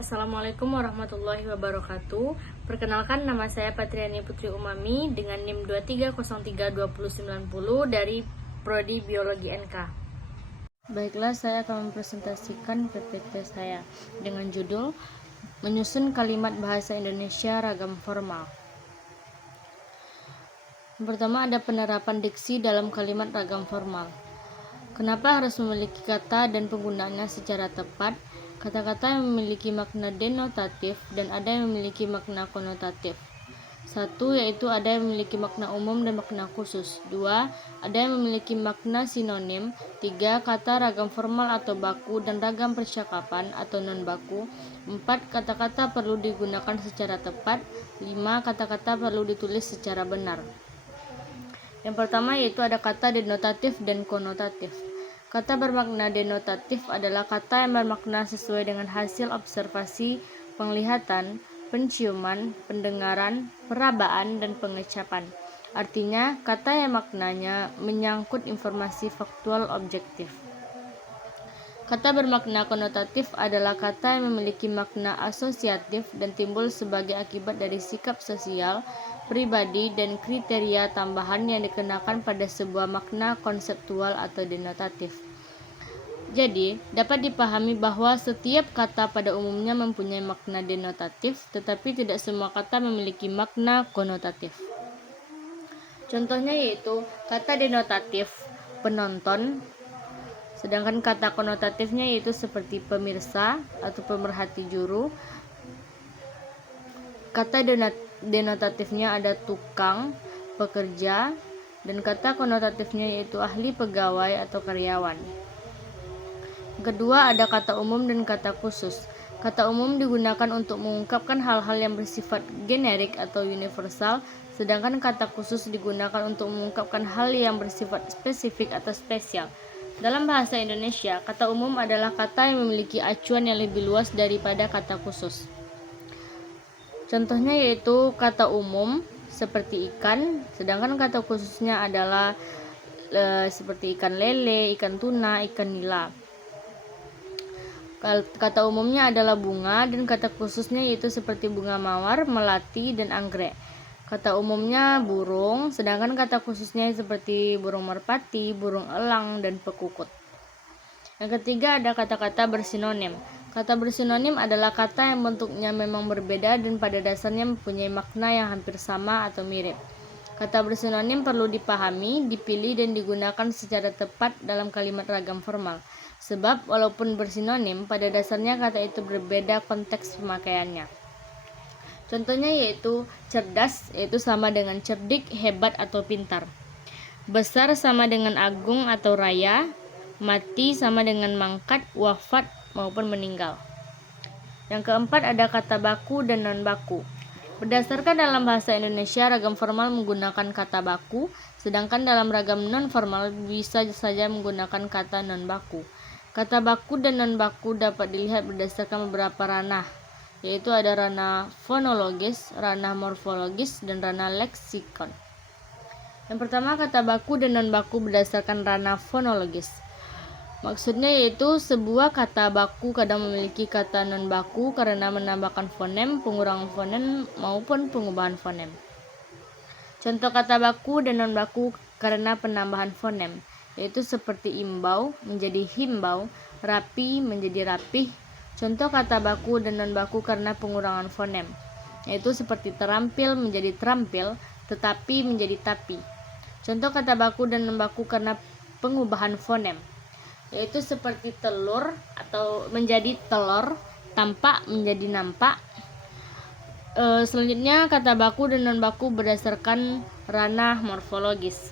Assalamualaikum warahmatullahi wabarakatuh. Perkenalkan, nama saya Patriani Putri Umami dengan NIM 23032090 dari Prodi Biologi NK. Baiklah, saya akan mempresentasikan PPT saya dengan judul Menyusun Kalimat Bahasa Indonesia Ragam Formal. Yang pertama, ada penerapan diksi dalam kalimat ragam formal. Kenapa harus memiliki kata dan penggunaannya secara tepat? Kata-kata yang memiliki makna denotatif dan ada yang memiliki makna konotatif. 1. Yaitu ada yang memiliki makna umum dan makna khusus. 2. Ada yang memiliki makna sinonim. 3. Kata ragam formal atau baku dan ragam percakapan atau non-baku. 4. Kata-kata perlu digunakan secara tepat. 5. Kata-kata perlu ditulis secara benar. Yang pertama yaitu ada kata denotatif dan konotatif. Kata bermakna denotatif adalah kata yang bermakna sesuai dengan hasil observasi, penglihatan, penciuman, pendengaran, perabaan, dan pengecapan. Artinya, kata yang maknanya menyangkut informasi faktual objektif. Kata bermakna konotatif adalah kata yang memiliki makna asosiatif dan timbul sebagai akibat dari sikap sosial, pribadi, dan kriteria tambahan yang dikenakan pada sebuah makna konseptual atau denotatif. Jadi, dapat dipahami bahwa setiap kata pada umumnya mempunyai makna denotatif, tetapi tidak semua kata memiliki makna konotatif. Contohnya yaitu kata denotatif penonton, sedangkan kata konotatifnya yaitu seperti pemirsa atau pemerhati juru. Kata denotatifnya ada tukang, pekerja, dan kata konotatifnya yaitu ahli, pegawai, atau karyawan. Kedua, ada kata umum dan kata khusus. Kata umum digunakan untuk mengungkapkan hal-hal yang bersifat generik atau universal, sedangkan kata khusus digunakan untuk mengungkapkan hal yang bersifat spesifik atau spesial. Dalam bahasa Indonesia, kata umum adalah kata yang memiliki acuan yang lebih luas daripada kata khusus. Contohnya yaitu kata umum seperti ikan, sedangkan kata khususnya adalah seperti ikan lele, ikan tuna, ikan nila. Kata umumnya adalah bunga dan kata khususnya yaitu seperti bunga mawar, melati, dan anggrek. Kata umumnya burung, sedangkan kata khususnya seperti burung merpati, burung elang, dan pekukut. Yang ketiga ada kata-kata bersinonim. Kata bersinonim adalah kata yang bentuknya memang berbeda dan pada dasarnya mempunyai makna yang hampir sama atau mirip. Kata bersinonim perlu dipahami, dipilih, dan digunakan secara tepat dalam kalimat ragam formal. Sebab walaupun bersinonim, pada dasarnya kata itu berbeda konteks pemakaiannya. Contohnya yaitu cerdas, yaitu sama dengan cerdik, hebat, atau pintar. Besar sama dengan agung atau raya. Mati sama dengan mangkat, wafat, maupun meninggal. Yang keempat ada kata baku dan non-baku. Berdasarkan dalam bahasa Indonesia, ragam formal menggunakan kata baku, sedangkan dalam ragam non-formal bisa saja menggunakan kata non-baku. Kata baku dan non-baku dapat dilihat berdasarkan beberapa ranah, yaitu ada ranah fonologis, ranah morfologis, dan ranah leksikon. Yang pertama, kata baku dan non-baku berdasarkan ranah fonologis. Maksudnya yaitu sebuah kata baku kadang memiliki kata non-baku karena menambahkan fonem, pengurangan fonem, maupun pengubahan fonem. Contoh kata baku dan non-baku karena penambahan fonem, yaitu seperti imbau menjadi himbau, rapi menjadi rapih. Contoh kata baku dan non-baku karena pengurangan fonem, yaitu seperti terampil menjadi terampil, tetapi menjadi tapi. Contoh kata baku dan non-baku karena pengubahan fonem, yaitu seperti telur atau menjadi telur, tampak menjadi nampak. Selanjutnya kata baku dan non-baku berdasarkan ranah morfologis.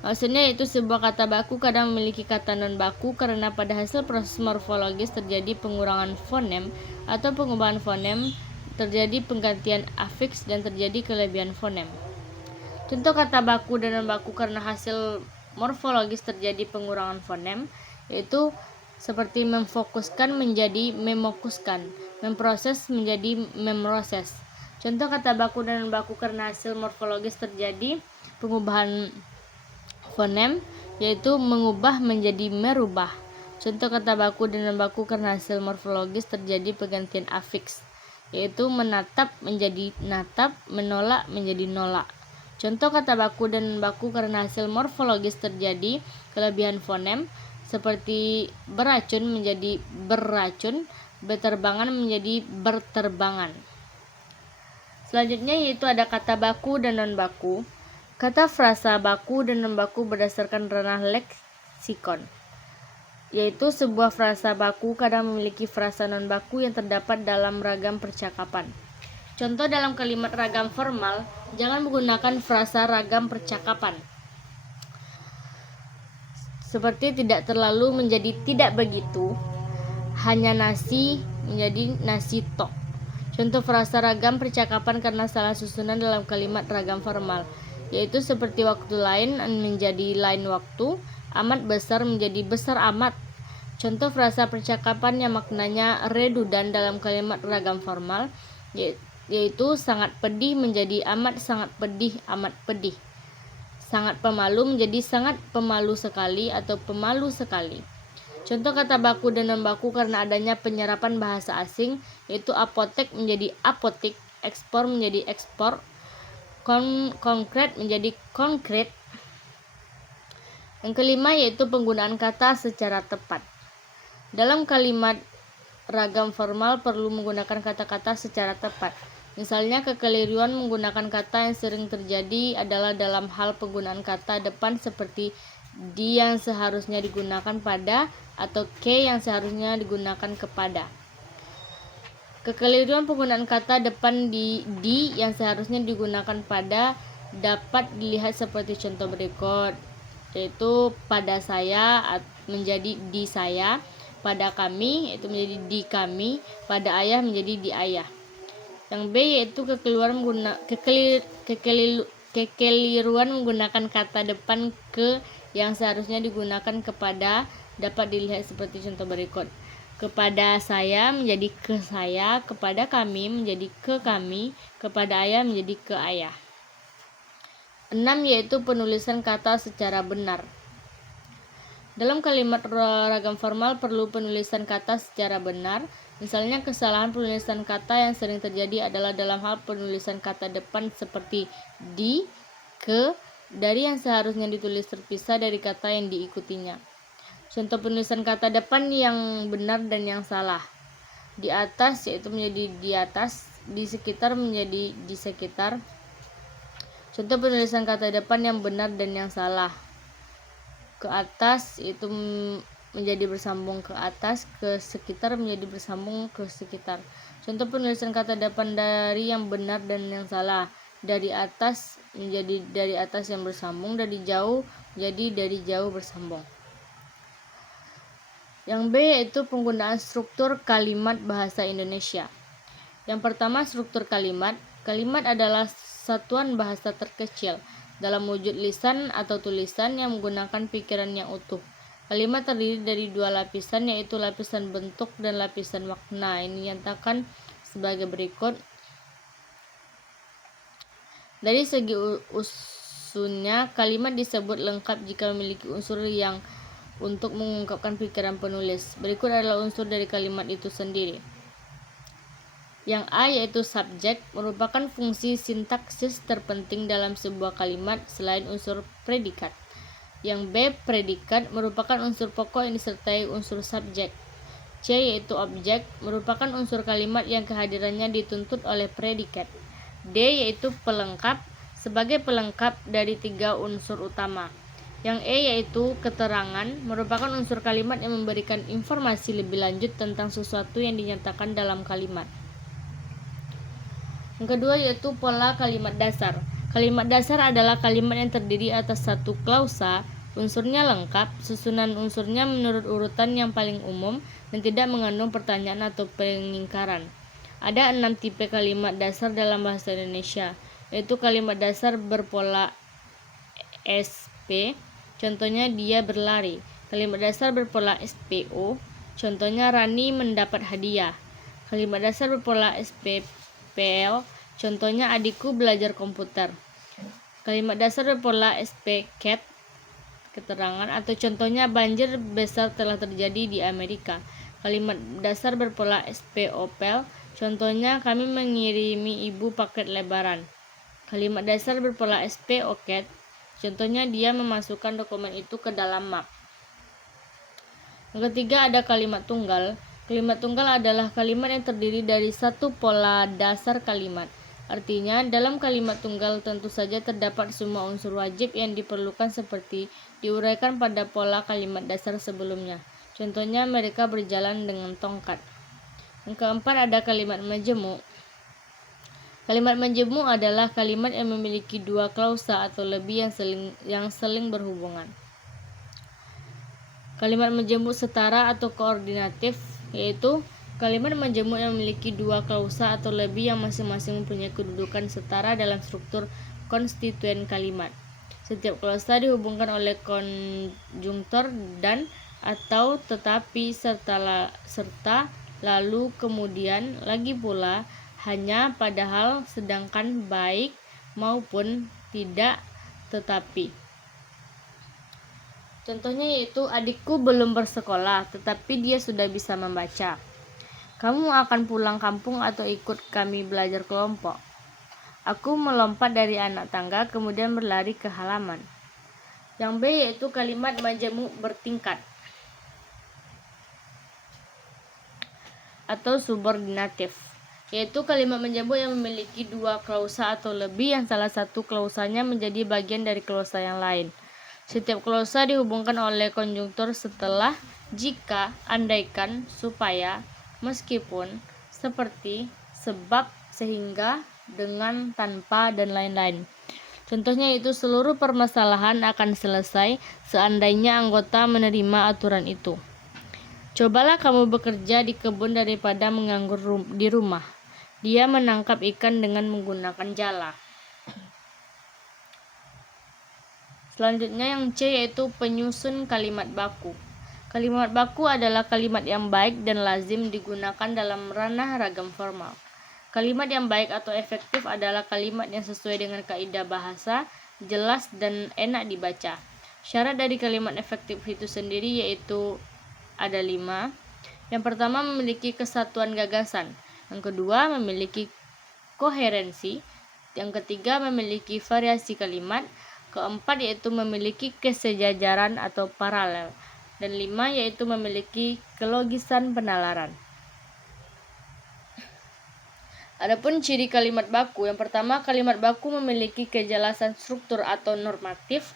Maksudnya yaitu sebuah kata baku kadang memiliki kata non-baku karena pada hasil proses morfologis terjadi pengurangan fonem atau pengubahan fonem, terjadi penggantian afiks, dan terjadi kelebihan fonem. Contoh kata baku dan non-baku karena hasil morfologis terjadi pengurangan fonem, yaitu seperti memfokuskan menjadi memokuskan, memproses menjadi memproses. Contoh kata baku dan non-baku karena hasil morfologis terjadi pengubahan fonem, yaitu mengubah menjadi merubah, Contoh kata baku dan non baku karena hasil morfologis terjadi pergantian afiks, yaitu menatap menjadi natap, menolak menjadi nolak. Contoh kata baku dan non baku karena hasil morfologis terjadi kelebihan fonem, seperti beracun menjadi berracun, berterbangan menjadi berterbangan. Selanjutnya yaitu ada kata baku dan non baku. Kata frasa baku dan non baku berdasarkan ranah leksikon, yaitu sebuah frasa baku kadang memiliki frasa non baku yang terdapat dalam ragam percakapan. Contoh dalam kalimat ragam formal, jangan menggunakan frasa ragam percakapan, seperti tidak terlalu menjadi tidak begitu, hanya nasi menjadi nasi tok. Contoh frasa ragam percakapan karena salah susunan dalam kalimat ragam formal, yaitu seperti waktu lain menjadi lain waktu, amat besar menjadi besar amat. Contoh frasa percakapan yang maknanya redudan dalam kalimat ragam formal, yaitu sangat pedih menjadi amat sangat pedih amat pedih. Sangat pemalu menjadi sangat pemalu sekali atau pemalu sekali. Contoh kata baku dan non baku karena adanya penyerapan bahasa asing, yaitu apotek menjadi apotik, ekspor menjadi ekspor, konkret menjadi konkret. Yang kelima yaitu penggunaan kata secara tepat. Dalam kalimat ragam formal perlu menggunakan kata-kata secara tepat. Misalnya kekeliruan menggunakan kata yang sering terjadi adalah dalam hal penggunaan kata depan seperti di yang seharusnya digunakan pada atau ke yang seharusnya digunakan kepada. Kekeliruan penggunaan kata depan di yang seharusnya digunakan pada dapat dilihat seperti contoh berikut, yaitu pada saya menjadi di saya, pada kami itu menjadi di kami, pada ayah menjadi di ayah. Yang B yaitu kekeliruan menggunakan kata depan ke yang seharusnya digunakan kepada dapat dilihat seperti contoh berikut. Kepada saya menjadi ke saya, kepada kami menjadi ke kami, kepada ayah menjadi ke ayah. 6 yaitu penulisan kata secara benar. Dalam kalimat ragam formal perlu penulisan kata secara benar. Misalnya kesalahan penulisan kata yang sering terjadi adalah dalam hal penulisan kata depan seperti di, ke, dari yang seharusnya ditulis terpisah dari kata yang diikutinya. Contoh penulisan kata depan yang benar dan yang salah. Di atas yaitu menjadi di atas, di sekitar menjadi di sekitar. Contoh penulisan kata depan yang benar dan yang salah. Ke atas itu menjadi bersambung ke atas, ke sekitar menjadi bersambung ke sekitar. Contoh penulisan kata depan dari yang benar dan yang salah. Dari atas menjadi dari atas yang bersambung, dari jauh jadi dari jauh bersambung. Yang B yaitu penggunaan struktur kalimat bahasa Indonesia. Yang pertama, struktur kalimat. Kalimat adalah satuan bahasa terkecil dalam wujud lisan atau tulisan yang menggunakan pikiran yang utuh. Kalimat terdiri dari dua lapisan, yaitu lapisan bentuk dan lapisan makna. Ini dinyatakan sebagai berikut. Dari segi unsurnya, kalimat disebut lengkap jika memiliki unsur yang untuk mengungkapkan pikiran penulis. Berikut adalah unsur dari kalimat itu sendiri. Yang A yaitu subjek, merupakan fungsi sintaksis terpenting dalam sebuah kalimat selain unsur predikat. Yang B, predikat, merupakan unsur pokok yang disertai unsur subjek. C yaitu objek, merupakan unsur kalimat yang kehadirannya dituntut oleh predikat. D yaitu pelengkap, sebagai pelengkap dari tiga unsur utama. Yang E yaitu keterangan, merupakan unsur kalimat yang memberikan informasi lebih lanjut tentang sesuatu yang dinyatakan dalam kalimat. Yang kedua yaitu pola kalimat dasar. Kalimat dasar adalah kalimat yang terdiri atas satu klausa, unsurnya lengkap, susunan unsurnya menurut urutan yang paling umum, dan tidak mengandung pertanyaan atau pengingkaran. Ada 6 tipe kalimat dasar dalam bahasa Indonesia, yaitu kalimat dasar berpola SP, contohnya dia berlari. Kalimat dasar berpola SPO, contohnya Rani mendapat hadiah. Kalimat dasar berpola SPPL, contohnya adikku belajar komputer. Kalimat dasar berpola SPCAT, keterangan atau contohnya banjir besar telah terjadi di Amerika. Kalimat dasar berpola SP Opel, contohnya kami mengirimi ibu paket lebaran. Kalimat dasar berpola SP Oket, contohnya dia memasukkan dokumen itu ke dalam map. Yang ketiga ada kalimat tunggal. Kalimat tunggal adalah kalimat yang terdiri dari satu pola dasar kalimat. Artinya, dalam kalimat tunggal tentu saja terdapat semua unsur wajib yang diperlukan seperti diuraikan pada pola kalimat dasar sebelumnya. Contohnya, mereka berjalan dengan tongkat. Yang keempat ada kalimat majemuk. Kalimat majemuk adalah kalimat yang memiliki dua klausa atau lebih yang saling berhubungan. Kalimat majemuk setara atau koordinatif, yaitu kalimat majemuk yang memiliki dua klausa atau lebih yang masing-masing mempunyai kedudukan setara dalam struktur konstituen kalimat. Setiap klausa dihubungkan oleh konjungtor dan atau tetapi serta lalu kemudian lagi pula hanya padahal sedangkan baik maupun tidak tetapi. Contohnya yaitu adikku belum bersekolah tetapi dia sudah bisa membaca. Kamu akan pulang kampung atau ikut kami belajar kelompok? Aku melompat dari anak tangga kemudian berlari ke halaman. Yang B yaitu kalimat majemuk bertingkat atau subordinatif, yaitu kalimat majemuk yang memiliki dua klausa atau lebih yang salah satu klausanya menjadi bagian dari klausa yang lain. Setiap klausa dihubungkan oleh konjungtor setelah, jika, andaikan, supaya, meskipun, seperti, sebab, sehingga, dengan, tanpa, dan lain-lain. Contohnya itu seluruh permasalahan akan selesai seandainya anggota menerima aturan itu. Cobalah kamu bekerja di kebun daripada menganggur di rumah. Dia menangkap ikan dengan menggunakan jala. Selanjutnya yang C yaitu penyusun kalimat baku. Kalimat baku adalah kalimat yang baik dan lazim digunakan dalam ranah ragam formal. Kalimat yang baik atau efektif adalah kalimat yang sesuai dengan kaidah bahasa, jelas dan enak dibaca. Syarat dari kalimat efektif itu sendiri yaitu ada 5. Yang pertama memiliki kesatuan gagasan. Yang kedua memiliki koherensi. Yang ketiga memiliki variasi kalimat. Keempat yaitu memiliki kesejajaran atau paralel. Dan 5 yaitu memiliki kelogisan penalaran. Adapun ciri kalimat baku, yang pertama kalimat baku memiliki kejelasan struktur atau normatif.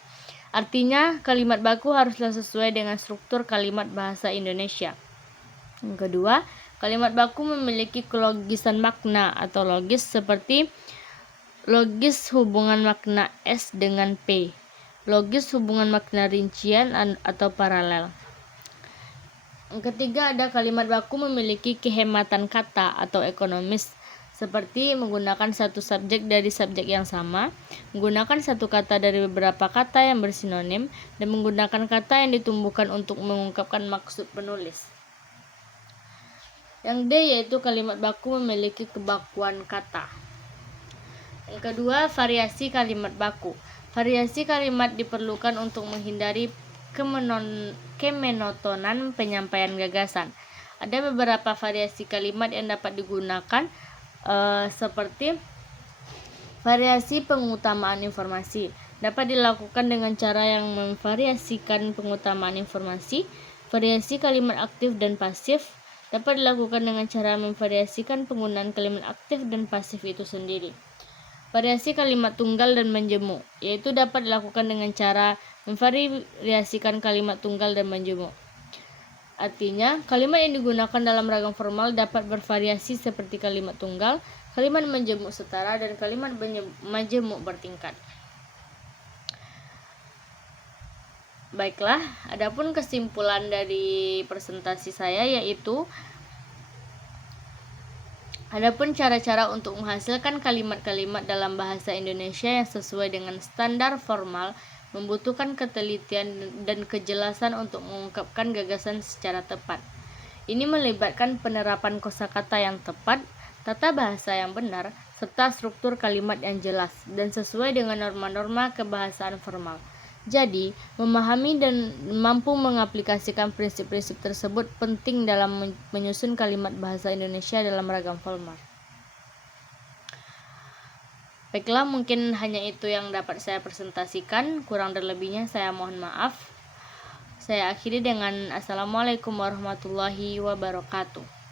Artinya kalimat baku haruslah sesuai dengan struktur kalimat bahasa Indonesia. Yang kedua, kalimat baku memiliki kelogisan makna atau logis seperti logis hubungan makna S dengan P, logis hubungan makna rincian atau paralel. Yang ketiga ada kalimat baku memiliki kehematan kata atau ekonomis, seperti menggunakan satu subjek dari subjek yang sama, menggunakan satu kata dari beberapa kata yang bersinonim, dan menggunakan kata yang ditumbuhkan untuk mengungkapkan maksud penulis. Yang D yaitu kalimat baku memiliki kebakuan kata. Yang kedua, variasi kalimat baku. Variasi kalimat diperlukan untuk menghindari kemonotonan penyampaian gagasan. Ada beberapa variasi kalimat yang dapat digunakan seperti variasi pengutamaan informasi. Dapat dilakukan dengan cara yang memvariasikan pengutamaan informasi. Variasi kalimat aktif dan pasif dapat dilakukan dengan cara memvariasikan penggunaan kalimat aktif dan pasif itu sendiri. Variasi kalimat tunggal dan menjemuk, yaitu dapat dilakukan dengan cara memvariasikan kalimat tunggal dan menjemuk. Artinya, kalimat yang digunakan dalam ragam formal dapat bervariasi seperti kalimat tunggal, kalimat menjemuk setara, dan kalimat majemuk bertingkat. Baiklah, adapun kesimpulan dari presentasi saya yaitu adapun cara-cara untuk menghasilkan kalimat-kalimat dalam bahasa Indonesia yang sesuai dengan standar formal membutuhkan ketelitian dan kejelasan untuk mengungkapkan gagasan secara tepat. Ini melibatkan penerapan kosakata yang tepat, tata bahasa yang benar, serta struktur kalimat yang jelas dan sesuai dengan norma-norma kebahasaan formal. Jadi, memahami dan mampu mengaplikasikan prinsip-prinsip tersebut penting dalam menyusun kalimat bahasa Indonesia dalam ragam Volmar. Baiklah, mungkin hanya itu yang dapat saya presentasikan. Kurang dan lebihnya saya mohon maaf. Saya akhiri dengan Assalamualaikum warahmatullahi wabarakatuh.